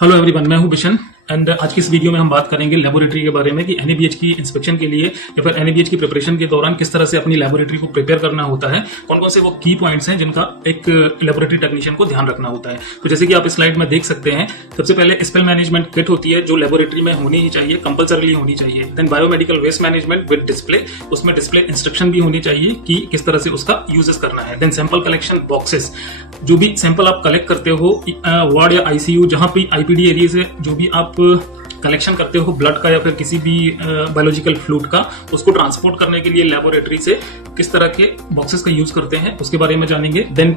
Hello everyone, मैं हूं Bishan and आज की इस वीडियो में हम बात करेंगे लेबोरेटरी के बारे में कि एनएबीएच की इंस्पेक्शन के लिए या फिर एनएबीएच की प्रिपरेशन के दौरान किस तरह से अपनी लेबोरेटरी को प्रिपेयर करना होता है, कौन कौन से वो की पॉइंट्स हैं जिनका एक लेबोरेटरी टेक्नीशियन को ध्यान रखना होता है। तो जैसे कि आप इस स्लाइड में देख सकते हैं, सबसे पहले स्पेल मैनेजमेंट किट होती है जो लेबोरेटरी में होनी ही चाहिए, कंपल्सरीली होनी चाहिए। Then biomedical waste management with display, उसमें डिस्प्ले इंस्ट्रक्शन भी होनी चाहिए कि किस तरह से उसका यूजेस करना है। देन सैंपल कलेक्शन बॉक्सेस, जो भी सैंपल आप कलेक्ट करते हो वार्ड या आईसीयू, जहां भी आईपीडी एरिया से जो भी आप कलेक्शन करते हो ब्लड का या फिर किसी भी बायोलॉजिकल फ्लूइड का, उसको ट्रांसपोर्ट करने के लिए लेबोरेटरी से किस तरह के बॉक्सेस का यूज करते हैं उसके बारे में जानेंगे। देन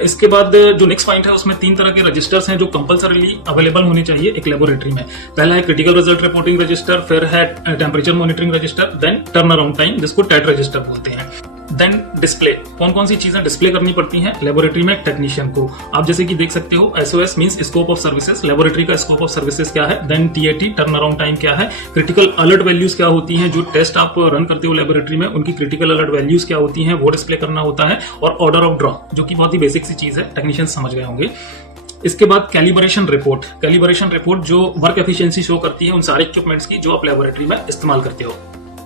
इसके बाद जो नेक्स्ट पॉइंट है उसमें 3 तरह के रजिस्टर्स हैं जो कंपल्सरीली अवेलेबल होने चाहिए एक लेबोरेटरी में। पहला है क्रिटिकल रिजल्ट रिपोर्टिंग रजिस्टर, फिर है temperature monitoring register, then turn around time जिसको टेट रजिस्टर बोलते हैं। देन डिस्प्ले, कौन कौन सी चीजें डिस्प्ले करनी पड़ती हैं लेबोरेटरी में टेक्नीशियन को। आप जैसे कि देख सकते हो, SOS means scope of services, laboratory का स्कोप ऑफ सर्विसेज क्या है। Then TAT turn around time क्या है, क्रिटिकल अलर्ट वैल्यूज क्या होती हैं, जो टेस्ट आप रन करते हो लेबोरेटरी में उनकी क्रिटिकल अलर्ट वैल्यूज क्या होती हैं वो डिस्प्ले करना होता है। और ऑर्डर ऑफ ड्रॉ, जो कि बहुत ही बेसिक सी चीज है, टेक्नीशियन समझ गए होंगे। इसके बाद कैलिब्रेशन रिपोर्ट जो वर्क एफिशिएंसी शो करती है उन सारे इक्विपमेंट्स की जो आप लेबोरेटरी में इस्तेमाल करते हो।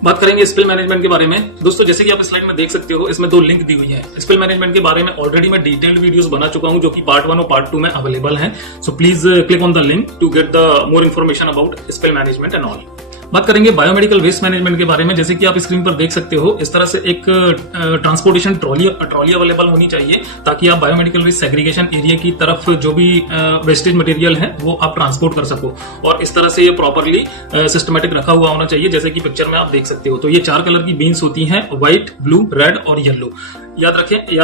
बात करेंगे स्पिल मैनेजमेंट के बारे में। दोस्तों, जैसे कि आप इस स्लाइड में देख सकते हो, इसमें 2 लिंक दी हुई है। स्पिल मैनेजमेंट के बारे में ऑलरेडी मैं डिटेल्ड वीडियोस बना चुका हूं जो कि पार्ट 1 और पार्ट 2 में अवेलेबल हैं। So please click on the link to get the more information about spill management and all. बात करेंगे बायोमेडिकल वेस्ट मैनेजमेंट के बारे में। जैसे कि आप स्क्रीन पर देख सकते हो, इस तरह से एक ट्रांसपोर्टेशन ट्रॉली अवेलेबल होनी चाहिए ताकि आप बायोमेडिकल वेस्ट सेग्रीगेशन एरिया की तरफ जो भी वेस्टेज मटेरियल है वो आप ट्रांसपोर्ट कर सको। और इस तरह से ये प्रॉपरली सिस्टमेटिक रखा हुआ होना चाहिए, जैसे कि पिक्चर में आप देख सकते हो। तो ये 4 कलर की बीन्स होती हैं, व्हाइट, ब्लू, रेड और येलो। याद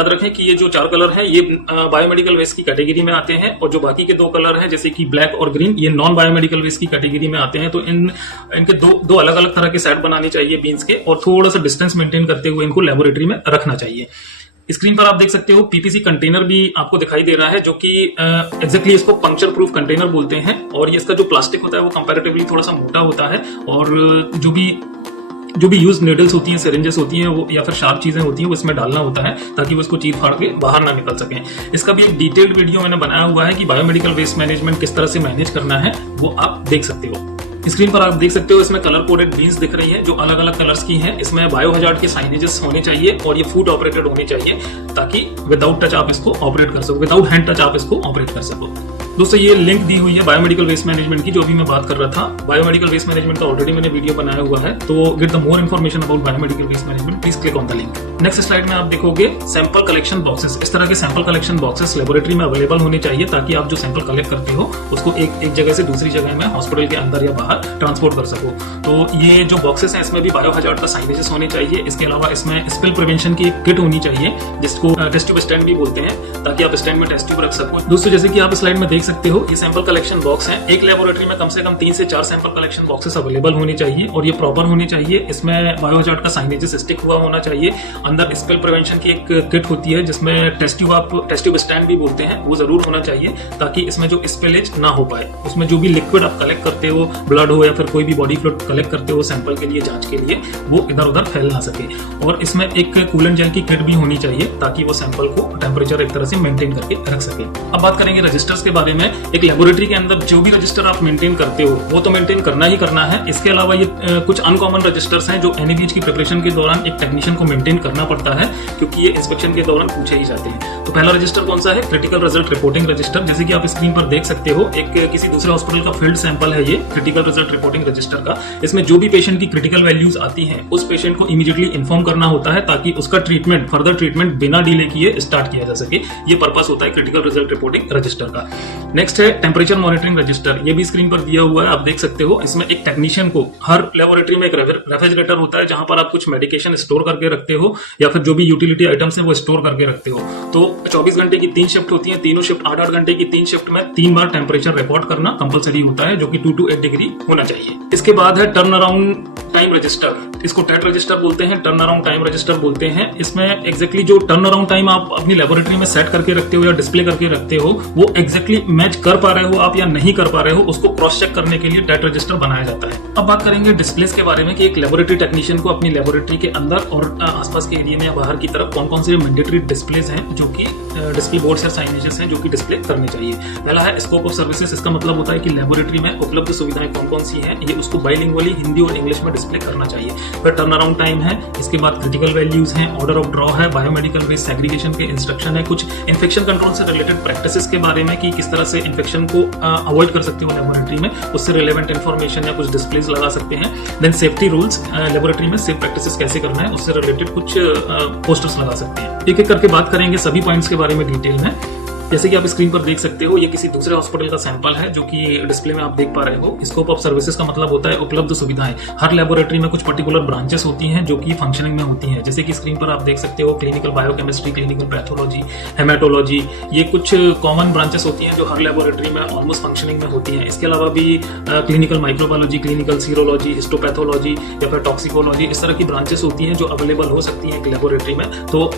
रखें कि ये जो 4 कलर हैं ये बायोमेडिकल वेस्ट की कैटेगरी में आते हैं, और जो बाकी के 2 कलर हैं जैसे कि ब्लैक और ग्रीन, ये नॉन बायोमेडिकल वेस्ट की कैटेगरी में आते हैं। तो इनके दो अलग अलग तरह के सेट बनाने चाहिए बीन्स के, और थोड़ा सा डिस्टेंस मेंटेन करते हुए इनको लेबोरेटरी में रखना चाहिए। स्क्रीन पर आप देख सकते हो पीपीसी कंटेनर भी आपको दिखाई दे रहा है, जो कि एग्जैक्टली इसको पंक्चर प्रूफ कंटेनर बोलते हैं। और ये इसका जो प्लास्टिक होता है वो कंपैरेटिवली थोड़ा सा मोटा होता है, और जो भी यूज नीडल्स होती हैं, सिरिंजेस होती हैं, वो या फिर शार्प चीजें होती हैं वो इसमें डालना होता है ताकि वो इसको चीर फाड़ के बाहर ना निकल सके। इसका भी एक डिटेल्ड वीडियो मैंने बनाया हुआ है कि बायोमेडिकल वेस्ट मैनेजमेंट किस तरह से मैनेज करना है, वो आप देख सकते हो। स्क्रीन पर आप देख सकते हो, इसमें कलर कोडेड बीन्स दिख रही हैं जो अलग अलग कलर्स की हैं। इसमें बायो हजार्ड के साइनेजेस होने चाहिए और ये फूड ऑपरेटेड होने चाहिए ताकि विदाउट टच आप इसको ऑपरेट कर सको, विदाउट हैंड टच आप इसको ऑपरेट कर सको। दोस्तों, ये लिंक दी हुई है बायोमेडिकल वेस्ट मैनेजमेंट की, जो अभी मैं बात कर रहा था। बायोमेडिकल वेस्ट मैनेजमेंट का ऑलरेडी मैंने वीडियो बनाया हुआ है, तो get the more information about biomedical waste management, please click on the link. Next slide में आप देखोगे सैंपल कलेक्शन बॉक्सेस। इस तरह के सैंपल कलेक्शन बॉक्सेस लेबोरेटरी में अवेलेबल होने चाहिए ताकि आप जो सैंपल कलेक्ट करते हो उसको एक जगह से दूसरी जगह में हॉस्पिटल के अंदर या बाहर ट्रांसपोर्ट कर सको। तो ये जो बॉक्सेस हैं इसमें भी बायो हजार्ड का साइनेजेस होने चाहिए। इसके अलावा इसमें स्पिल प्रिवेंशन की एक किट होनी चाहिए जिसको टेस्ट ट्यूब स्टैंड भी बोलते हैं, ताकि आप स्टैंड में टेस्ट ट्यूब रख सको। दोस्तों, जैसे कि आप स्लाइड में देख सकते हो, ये सैंपल कलेक्शन बॉक्स है। एक लेबोरेटरी में कम से कम 3 से 4 सैंपल कलेक्शन बॉक्सेस अवेलेबल होने चाहिए और ये प्रॉपर होने चाहिए। इसमें बायो हजार्ड का साइनेजेस स्टिक हुआ होना चाहिए। अंदर स्पिल प्रिवेंशन की एक किट होती है जिसमें टेस्ट ट्यूब स्टैंड भी बोलते हैं, वो जरूर होना चाहिए ताकि इसमें जो स्पिलेज ना हो पाए। उसमें जो भी लिक्विड आप कलेक्ट करते हो, ब्लड हो या फिर कोई भी बॉडी फ्लूइड कलेक्ट करते हो सैंपल के लिए, जांच के लिए, वो इधर उधर फैल ना सके। और इसमें एक कूलेंट जेल की किट भी होनी चाहिए ताकि वो सैंपल को टेम्परेचर एक तरह से मेंटेन करके रख सके। अब बात करेंगे रजिस्टर्स के बारे में। एक लेबोरेटरी के अंदर जो भी रजिस्टर आप मेंटेन करते हो वो तो मेंटेन करना ही करना है। इसके अलावा ये कुछ अनकॉमन रजिस्टर्स हैं जो एनएबीएच की प्रिपरेशन के दौरान एक टेक्नीशियन को मेंटेन करना पड़ता है, क्योंकि ये इंस्पेक्शन के दौरान पूछे ही जाते हैं। तो पहला रजिस्टर कौन सा है? Critical result reporting register. जैसे कि आप स्क्रीन पर देख सकते हो, एक किसी दूसरे हॉस्पिटल का फील्ड सैंपल है ये क्रिटिकल रिजल्ट रिपोर्टिंग रजिस्टर का। इसमें जो भी पेशेंट की क्रिटिकल वैल्यूज आती हैं उस पेशेंट को इमीडिएटली इन्फॉर्म करना होता है ताकि उसका फर्दर ट्रीटमेंट बिना डिले किए स्टार्ट किया जा सके। ये पर्पस होता है क्रिटिकल रिजल्ट रिपोर्टिंग रजिस्टर का। नेक्स्ट है टेम्परेचर मॉनिटरिंग रजिस्टर। ये भी स्क्रीन पर दिया हुआ है, आप देख सकते हो। इसमें एक टेक्नीशियन को, हर लेबोरेटरी में एक रेफ्रिजरेटर होता है जहां पर आप कुछ मेडिकेशन स्टोर करके रखते हो या फिर जो भी यूटिलिटी आइटम्स हैं वो स्टोर करके रखते हो। तो 24 घंटे की 3 शिफ्ट होती है, तीनों शिफ्ट 8-8 घंटे की 3 शिफ्ट में 3 बार टेम्परेचर रिकॉर्ड करना कंपलसरी होता है, जो कि 2 to 8 डिग्री होना चाहिए। इसके बाद है टर्न अराउंड टाइम रजिस्टर। इसको टेट रजिस्टर बोलते हैं, टर्न अराउंड टाइम रजिस्टर बोलते हैं। इसमें एग्जैक्टली जो टर्न अराउंड टाइम आप अपनी लेबोरेटरी में सेट करके रखते हो या डिस्प्ले करके रखते हो, वो एग्जैक्टली मैच कर पा रहे हो आप या नहीं कर पा रहे हो, उसको क्रॉस चेक करने के लिए टेट रजिस्टर बनाया जाता है। अब बात करेंगे डिस्प्लेस के बारे में कि एक लेबोरेटरी टेक्नीशियन को अपनी लेबोरेटरी के अंदर और आसपास के एरिया में या बाहर की तरफ कौन कौन से मैंडेटरी डिस्प्लेस हैं जो कि डिस्प्ले बोर्ड्स या साइनेजेस हैं जो कि डिस्प्ले करने चाहिए। पहला है स्कोप ऑफ सर्विसेज। इसका मतलब होता है कि लेबोरेटरी में उपलब्ध सुविधाएं कौन कौन सी हैं, ये उसको बाइलिंगुअली हिंदी और इंग्लिश में डिस्प्ले करना चाहिए। फिर टर्न अराउंड टाइम है, इसके बाद क्रिटिकल वैल्यूज हैं, ऑर्डर ऑफ ड्रॉ है, बायोमेडिकल वेस्ट सेग्रीगेशन के इंस्ट्रक्शन है, कुछ इन्फेक्शन कंट्रोल से रिलेटेड प्रैक्टिसेस के बारे में कि किस तरह से इन्फेक्शन को अवॉइड कर सकते हो लेबोरेटरी में, उससे रिलेवेंट इन्फॉर्मेशन या कुछ डिस्प्लेज लगा सकते हैं। देन सेफ्टी रूल्स, लेबोरेटरी में सेफ प्रैक्टिसेस कैसे करना है, उससे रिलेटेड कुछ पोस्टर्स लगा सकते हैं। एक एक करके बात करेंगे सभी पॉइंट्स के बारे में डिटेल में। जैसे कि आप स्क्रीन पर देख सकते हो, ये किसी दूसरे हॉस्पिटल का सैंपल है जो कि डिस्प्ले में आप देख पा रहे हो। स्कोप ऑफ सर्विसेज का मतलब होता है उपलब्ध सुविधाएं। हर लेबोरेटरी में कुछ पर्टिकुलर ब्रांचेस होती हैं जो कि फंक्शनिंग में होती हैं। जैसे कि स्क्रीन पर आप देख सकते हो clinical biochemistry, clinical pathology, haematology, ये कुछ कॉमन ब्रांचेस होती हैं जो हर लेबोरेटरी में ऑलमोस्ट फंक्शनिंग में होती हैं। इसके अलावा भी clinical microbiology, clinical serology, histopathology या फिर टॉक्सिकोलॉजी, इस तरह की ब्रांचेस होती हैं जो अवेलेबल हो सकती हैं एक लेबोरेटरी में। तो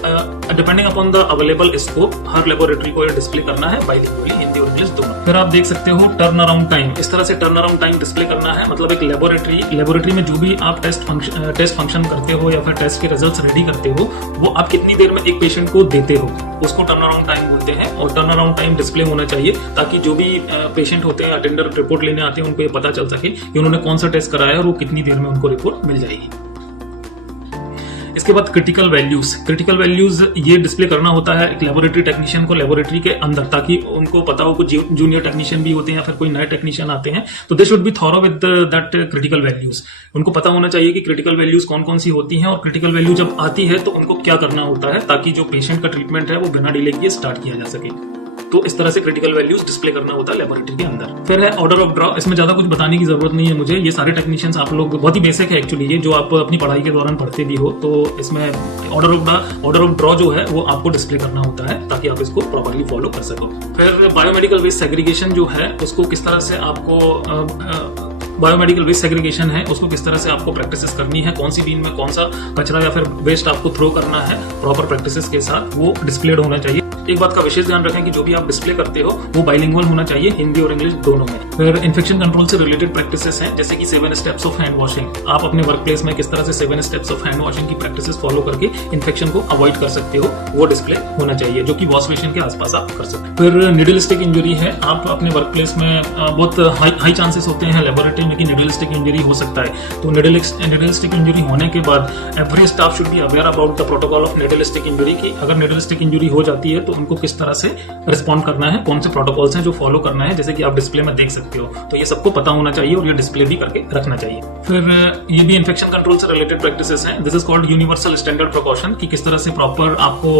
depending upon the available scope her laboratory को डिस्प्ले करना है हिंदी और इंग्लिश दोनों। फिर आप देख सकते हो टर्न अराउंड टाइम। इस तरह से टर्न अराउंड टाइम डिस्प्ले करना है, मतलब एक लेबोरेटरी में जो भी आप टेस्ट फंक्शन करते हो या फिर टेस्ट के रिजल्ट्स रेडी करते हो, वो आप कितनी देर में एक पेशेंट को देते हो, उसको टर्न अराउंड टाइम बोलते हैं। और टर्न अराउंड टाइम डिस्प्ले होना चाहिए ताकि जो भी पेशेंट होते हैं, अटेंडर रिपोर्ट लेने आते हैं, उनको ये पता चल सके कि उन्होंने कौन सा टेस्ट कराया और वो कितनी देर में उनको रिपोर्ट मिल जाएगी। इसके बाद क्रिटिकल वैल्यूज ये डिस्प्ले करना होता है एक लेबोरेटरी टेक्नीशियन को लेबोरेटरी के अंदर, ताकि उनको पता हो कुछ जूनियर टेक्नीशियन भी होते हैं या फिर कोई नए टेक्नीशियन आते हैं, तो they should be thorough with that critical values. उनको पता होना चाहिए कि क्रिटिकल वैल्यूज कौन कौन सी होती हैं और क्रिटिकल वैल्यू जब आती है तो उनको क्या करना होता है ताकि जो पेशेंट का ट्रीटमेंट है वो बिना डिले किए स्टार्ट किया जा सके। तो इस तरह से क्रिटिकल वैल्यूज डिस्प्ले करना होता है लेबोरेटरी के अंदर। फिर है ऑर्डर ऑफ ड्रॉ। इसमें ज्यादा कुछ बताने की जरूरत नहीं है मुझे, ये सारे टेक्नीशियंस आप लोग बहुत ही बेसिक है एक्चुअली, ये जो आप अपनी पढ़ाई के दौरान पढ़ते भी हो। तो इसमें ऑर्डर ऑफ ड्रॉ जो है वो आपको डिस्प्ले करना होता है ताकि आप इसको प्रॉपर्ली फॉलो कर सको। फिर बायोमेडिकल वेस्ट सेग्रीगेशन जो है उसको किस तरह से आपको बायोमेडिकल वेस्ट सेग्रीगेशन है उसको किस तरह से आपको प्रैक्टिसेस करनी है, कौन सी बीन में कौन सा कचरा या फिर वेस्ट आपको थ्रो करना है, प्रॉपर प्रैक्टिसेस के साथ वो डिस्प्लेड होना चाहिए। एक बात का विशेष ध्यान रखें कि जो भी आप डिस्प्ले करते हो वो बाइलिंगुअल होना चाहिए, हिंदी और इंग्लिश दोनों में। फिर इन्फेक्शन कंट्रोल से रिलेटेड प्रैक्टिसेस हैं, जैसे कि 7 स्टेप्स ऑफ हैंड वॉशिंग। आप अपने वर्क प्लेस में किस तरह से 7 स्टेप्स ऑफ हैंड वॉशिंग की प्रैक्टिसेस फॉलो करके इन्फेक्शन को अवॉइड कर सकते हो, वो डिस्प्ले होना चाहिए, जो कि वॉश बेसिन के आसपास आप कर सकते हो। फिर निडल स्टिक इंजरी है, आप अपने वर्क प्लेस में बहुत हाई चांसेस होते हैं लेबोरेटरी में कि निडल स्टिक इंजरी हो सकता है। तो निडल स्टिक इंजरी होने के बाद every staff should be aware about the protocol of needle stick injury की अगर निडल स्टिक इंजरी हो जाती है तो उनको किस तरह से रिस्पॉन्ड करना है, कौन से प्रोटोकॉल्स हैं जो फॉलो करना है, जैसे कि आप डिस्प्ले में देख सकते हो। तो ये सबको पता होना चाहिए और ये डिस्प्ले भी करके रखना चाहिए। फिर ये भी इन्फेक्शन कंट्रोल से रिलेटेड प्रैक्टिसेस हैं। This is called universal standard precaution, कि किस तरह से प्रॉपर आपको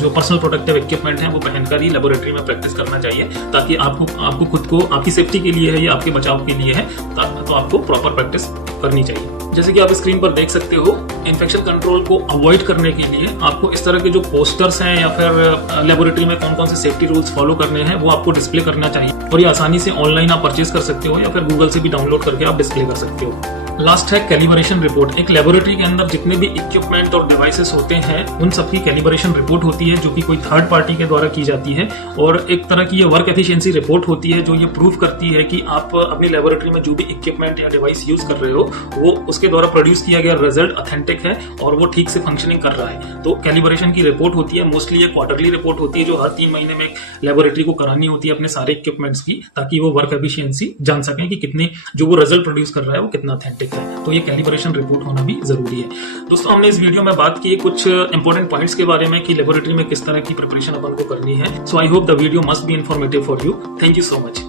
जो पर्सनल प्रोटेक्टिव इक्विपमेंट है वो पहनकर ही लेबोरेटरी में प्रैक्टिस करना चाहिए, ताकि आपको खुद को आपकी सेफ्टी के लिए है या आपके बचाव के लिए है, तो आपको प्रॉपर प्रैक्टिस करनी चाहिए। जैसे कि आप स्क्रीन पर देख सकते हो, इन्फेक्शन कंट्रोल को अवॉइड करने के लिए आपको इस तरह के जो पोस्टर्स हैं या फिर लेबोरेटरी में कौन कौन से सेफ्टी रूल्स फॉलो करने हैं वो आपको डिस्प्ले करना चाहिए। और ये आसानी से ऑनलाइन आप परचेज कर सकते हो या फिर गूगल से भी डाउनलोड करके आप डिस्प्ले कर सकते हो। लास्ट है कैलिब्रेशन रिपोर्ट। एक लेबोरेटरी के अंदर जितने भी इक्विपमेंट और डिवाइसेस होते हैं उन सबकी कैलिब्रेशन रिपोर्ट होती है, जो कि कोई थर्ड पार्टी के द्वारा की जाती है, और एक तरह की ये वर्क एफिशिएंसी रिपोर्ट होती है जो ये प्रूव करती है कि आप अपनी लेबोरेटरी में जो भी इक्विपमेंट या डिवाइस यूज कर रहे हो वो उसके द्वारा प्रोड्यूस किया गया रिजल्ट ऑथेंटिक है और वो ठीक से फंक्शनिंग कर रहा है। तो कैलिब्रेशन की रिपोर्ट होती है, मोस्टली ये क्वार्टरली रिपोर्ट होती है जो हर 3 महीने में लेबोरेटरी को करानी होती है अपने सारे इक्विपमेंट्स की, ताकि वो वर्क एफिशिएंसी जान सकें कि कितनी जो वो रिजल्ट प्रोड्यूस कर रहा है वो कितना ऑथेंटिक है। तो ये कैलिब्रेशन रिपोर्ट होना भी जरूरी है। दोस्तों, हमने इस वीडियो में बात की कुछ इंपॉर्टेंट पॉइंट्स के बारे में कि लेबोरेटरी में किस तरह की प्रिपरेशन अपन को करनी है। So I hope the video must be informative for you. Thank you so much.